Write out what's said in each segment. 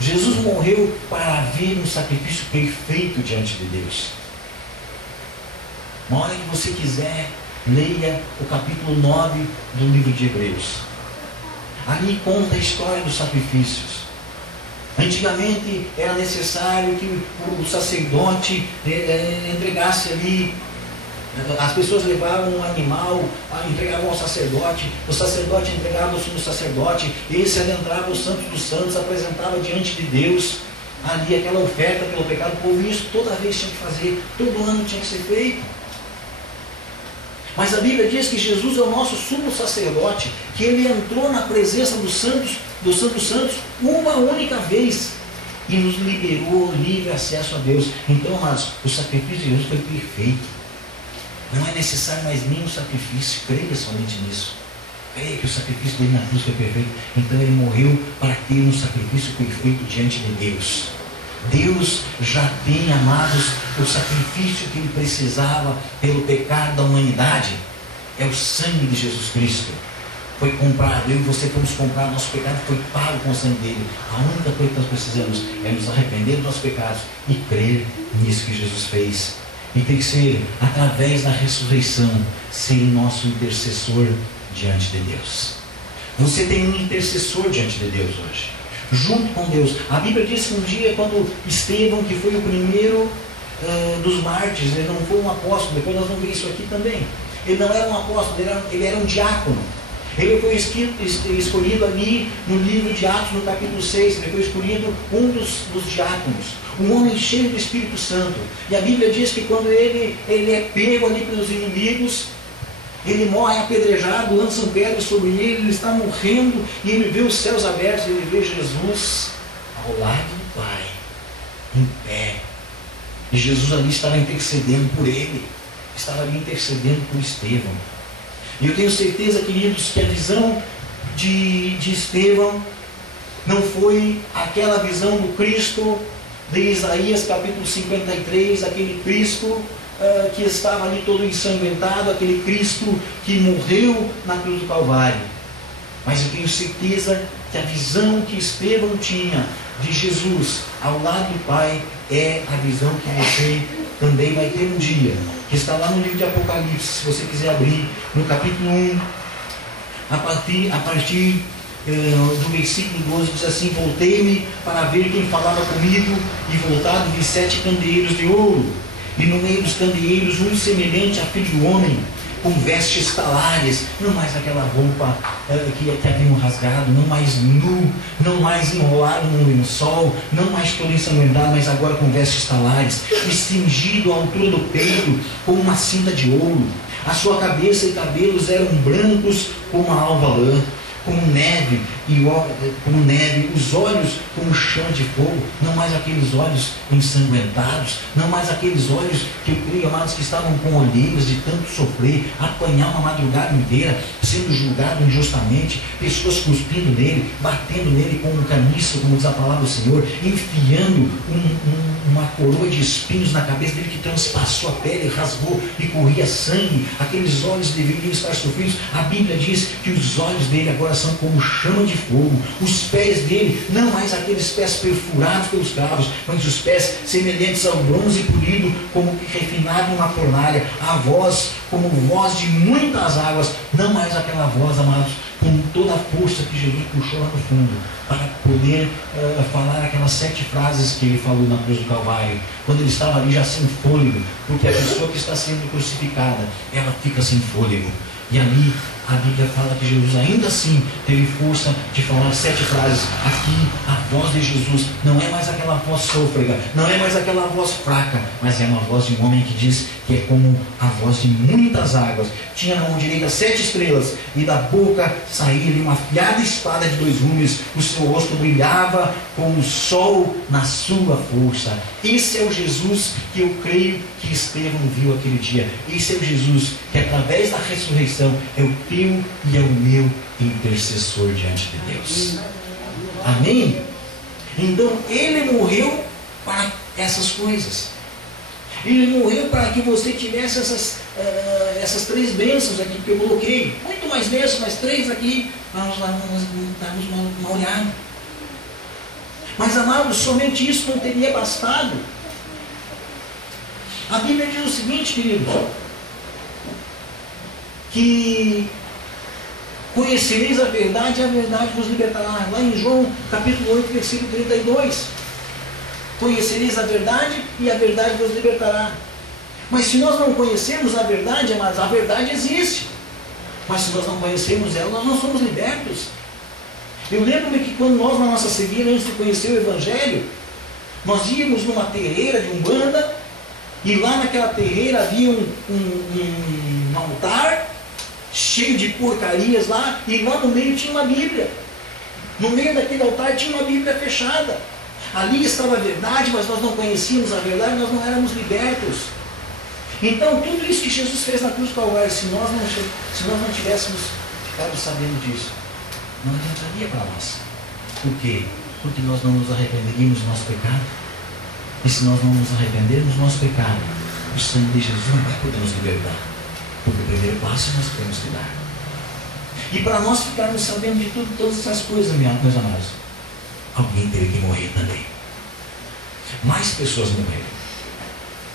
Jesus morreu para haver um sacrifício perfeito diante de Deus. Na hora que você quiser, leia o capítulo 9 do livro de Hebreus. Ali conta a história dos sacrifícios. Antigamente era necessário que o sacerdote entregasse ali. As pessoas levavam um animal, entregavam ao sacerdote, o sacerdote entregava ao sumo sacerdote, esse adentrava o Santo dos Santos, apresentava diante de Deus ali aquela oferta pelo pecado do povo. Isso toda vez tinha que fazer, todo ano tinha que ser feito. Mas a Bíblia diz que Jesus é o nosso sumo sacerdote, que ele entrou na presença dos santos uma única vez e nos liberou livre acesso a Deus. Então, amados, o sacrifício de Jesus foi perfeito. Não é necessário mais nenhum sacrifício. Creia somente nisso. Creia que o sacrifício dele na cruz foi perfeito. Então ele morreu para ter um sacrifício perfeito diante de Deus. Deus já tem, amados, o sacrifício que ele precisava pelo pecado da humanidade. É o sangue de Jesus Cristo. Foi comprado, eu e você fomos comprar, nosso pecado foi pago com o sangue dele. A única coisa que nós precisamos é nos arrepender dos nossos pecados e crer nisso que Jesus fez. E tem que ser através da ressurreição, ser nosso intercessor diante de Deus. Você tem um intercessor diante de Deus hoje, junto com Deus. A Bíblia diz que um dia, quando Estevão, que foi o primeiro dos mártires, ele não foi um apóstolo, depois nós vamos ver isso aqui também. Ele não era um apóstolo, ele era um diácono. Ele foi escolhido ali no livro de Atos, no capítulo 6, ele foi escolhido um dos diáconos, um homem cheio do Espírito Santo. E a Bíblia diz que quando ele é pego ali pelos inimigos, ele morre apedrejado, lançam pedras sobre ele está morrendo, e ele vê os céus abertos, ele vê Jesus ao lado do Pai, em pé. E Jesus ali estava intercedendo por ele, estava ali intercedendo por Estevão. E eu tenho certeza, queridos, que a visão de Estevão não foi aquela visão do Cristo de Isaías capítulo 53, aquele Cristo que estava ali todo ensanguentado, aquele Cristo que morreu na cruz do Calvário. Mas eu tenho certeza que a visão que Estevão tinha de Jesus ao lado do Pai é a visão que você também vai ter um dia, que está lá no livro de Apocalipse, se você quiser abrir, no capítulo 1, a partir do versículo 12, diz assim: voltei-me para ver quem falava comigo, e voltado vi 7 candeeiros de ouro, e no meio dos candeeiros um semelhante a filho do homem, com vestes talares, não mais aquela roupa que haviam rasgado, não mais nu, não mais enrolado no lençol, não mais todo ensanguentado, mas agora com vestes talares, e cingido à altura do peito com uma cinta de ouro. A sua cabeça e cabelos eram brancos como a alva lã, como neve, os olhos como chama de fogo, não mais aqueles olhos ensanguentados, não mais aqueles olhos que eu creio, amados, que estavam com olheiras de tanto sofrer, apanhar uma madrugada inteira, sendo julgado injustamente, pessoas cuspindo nele, batendo nele com um caniço, como diz a palavra do Senhor, enfiando uma coroa de espinhos na cabeça dele que transpassou a pele, rasgou e corria sangue. Aqueles olhos deveriam estar sofridos. A Bíblia diz que os olhos dele agora são como chama de fogo, os pés dele, não mais aqueles pés perfurados pelos cravos, mas os pés semelhantes ao bronze polido, como refinado numa fornalha, a voz como voz de muitas águas, não mais aquela voz, amados, com toda a força que Jesus puxou lá no fundo, para poder falar aquelas 7 frases que ele falou na cruz do Calvário, quando ele estava ali já sem fôlego, porque a pessoa que está sendo crucificada, ela fica sem fôlego. E ali a Bíblia fala que Jesus ainda assim teve força de falar 7 frases. Aqui a voz de Jesus não é mais aquela voz sôfrega, não é mais aquela voz fraca, mas é uma voz de um homem que diz que é como a voz de muitas águas. Tinha na mão direita 7 estrelas, e da boca saía-lhe uma afiada espada de 2 gumes. O seu rosto brilhava como o sol na sua força. Esse é o Jesus que eu creio que Estevão viu aquele dia. Esse é o Jesus que através da ressurreição é o teu e é o meu intercessor diante de Deus. Amém? Então ele morreu para essas coisas. Ele morreu para que você tivesse essas 3 bênçãos aqui que eu coloquei. Muito mais bênçãos, mas 3 aqui. Vamos lá, vamos darmos uma olhada. Mas, amados, somente isso não teria bastado. A Bíblia diz o seguinte, queridos, que conhecereis a verdade e a verdade vos libertará. Lá em João capítulo 8, versículo 32. Conhecereis a verdade e a verdade vos libertará. Mas se nós não conhecemos a verdade, amados, a verdade existe. Mas se nós não conhecemos ela, nós não somos libertos. Eu lembro-me que quando nós, na nossa cegueira, antes de conhecer o Evangelho, nós íamos numa terreira de Umbanda, e lá naquela terreira havia um altar cheio de porcarias lá, e lá no meio tinha uma Bíblia. No meio daquele altar tinha uma Bíblia fechada. Ali estava a verdade, mas nós não conhecíamos a verdade, nós não éramos libertos. Então, tudo isso que Jesus fez na cruz do Calvário, se nós não tivéssemos ficado sabendo disso, não adiantaria para nós. Por quê? Porque nós não nos arrependeríamos do nosso pecado. E se nós não nos arrependermos do nosso pecado, o sangue de Jesus não vai poder nos libertar. Porque o primeiro passo nós temos que dar. E para nós ficarmos sabendo de tudo, todas essas coisas, meus amados, alguém teve que morrer também. Mais pessoas morreram.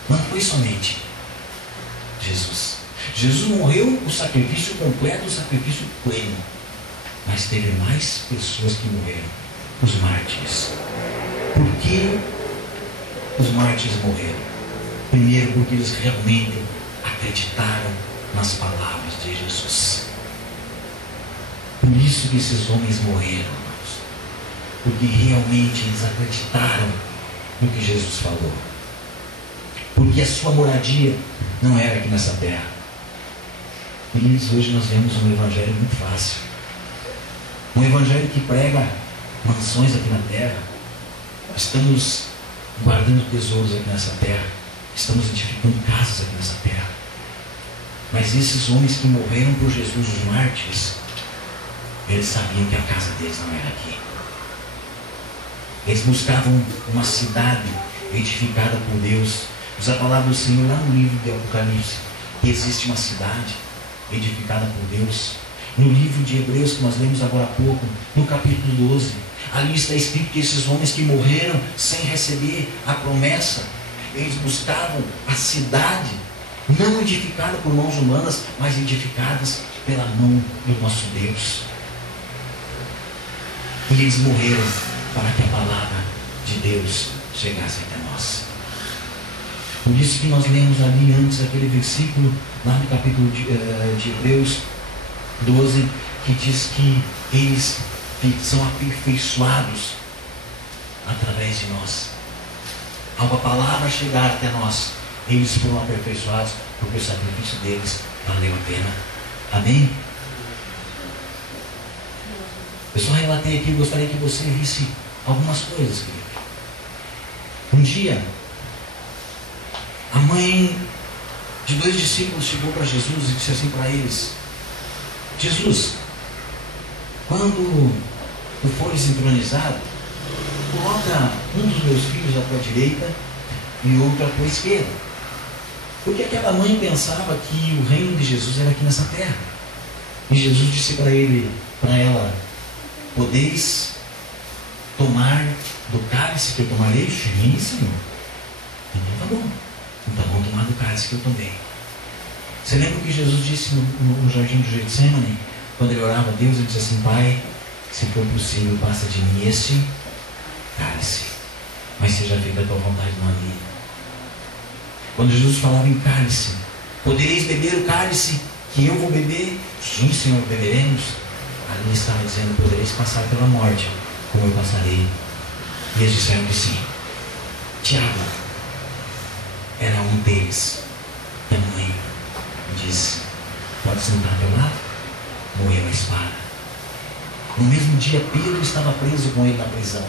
Não foi somente Jesus. Jesus morreu o sacrifício completo, o sacrifício pleno. Mas teve mais pessoas que morreram. Os mártires. Por que os mártires morreram? Primeiro, porque eles realmente acreditaram nas palavras de Jesus. Por isso que esses homens morreram, irmãos. Porque realmente eles acreditaram no que Jesus falou. Porque a sua moradia não era aqui nessa terra. Queridos, hoje nós vemos um evangelho muito fácil. Um evangelho que prega mansões aqui na terra. Estamos guardando tesouros aqui nessa terra. Estamos edificando casas aqui nessa terra. Mas esses homens que morreram por Jesus, os mártires, eles sabiam que a casa deles não era aqui. Eles buscavam uma cidade edificada por Deus. Diz a palavra do Senhor lá no livro de Apocalipse, que existe uma cidade edificada por Deus. No livro de Hebreus, que nós lemos agora há pouco, no capítulo 12, ali está escrito que esses homens que morreram sem receber a promessa, eles buscavam a cidade, não edificada por mãos humanas, mas edificadas pela mão do nosso Deus. E eles morreram para que a palavra de Deus chegasse até nós. Por isso que nós lemos ali antes aquele versículo, lá no capítulo de Hebreus 12, que diz que eles são aperfeiçoados através de nós. Ao a palavra chegar até nós, eles foram aperfeiçoados, porque o sacrifício deles valeu a pena. Amém? Eu só relatei aqui, gostaria que você visse algumas coisas, querido. Um dia, a mãe de 2 discípulos chegou para Jesus e disse assim para eles: Jesus, quando tu fores entronizado, coloca um dos meus filhos à tua direita e outro à tua esquerda. Porque aquela mãe pensava que o reino de Jesus era aqui nessa terra. E Jesus disse para ela: podeis tomar do cálice que eu tomarei? Sim, Senhor. Então tá bom. Então vamos tomar do cálice que eu tomei. Você lembra o que Jesus disse no jardim do Getsemane? Quando ele orava a Deus, ele disse assim: Pai, se for possível, passa de mim este cálice, mas seja feita a tua vontade, não a minha. Quando Jesus falava em cálice, podereis beber o cálice que eu vou beber? Sim, Senhor, beberemos. Ali estava dizendo: podereis passar pela morte, como eu passarei. E eles disseram que sim. Tiago era um deles. E a mãe disse: pode sentar ao teu lado? Morreu a espada. No mesmo dia, Pedro estava preso com ele na prisão.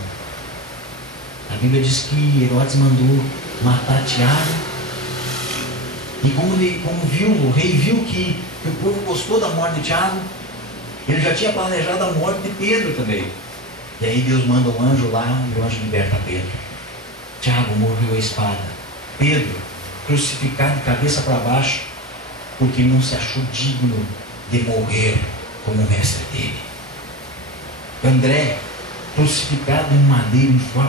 A Bíblia diz que Herodes mandou matar Tiago. E como viu, o rei viu que o povo gostou da morte de Tiago, ele já tinha planejado a morte de Pedro também. E aí Deus manda um anjo lá e o anjo liberta Pedro. Tiago morreu a espada. Pedro, crucificado de cabeça para baixo, porque não se achou digno de morrer como o mestre dele. André, crucificado em madeira em forma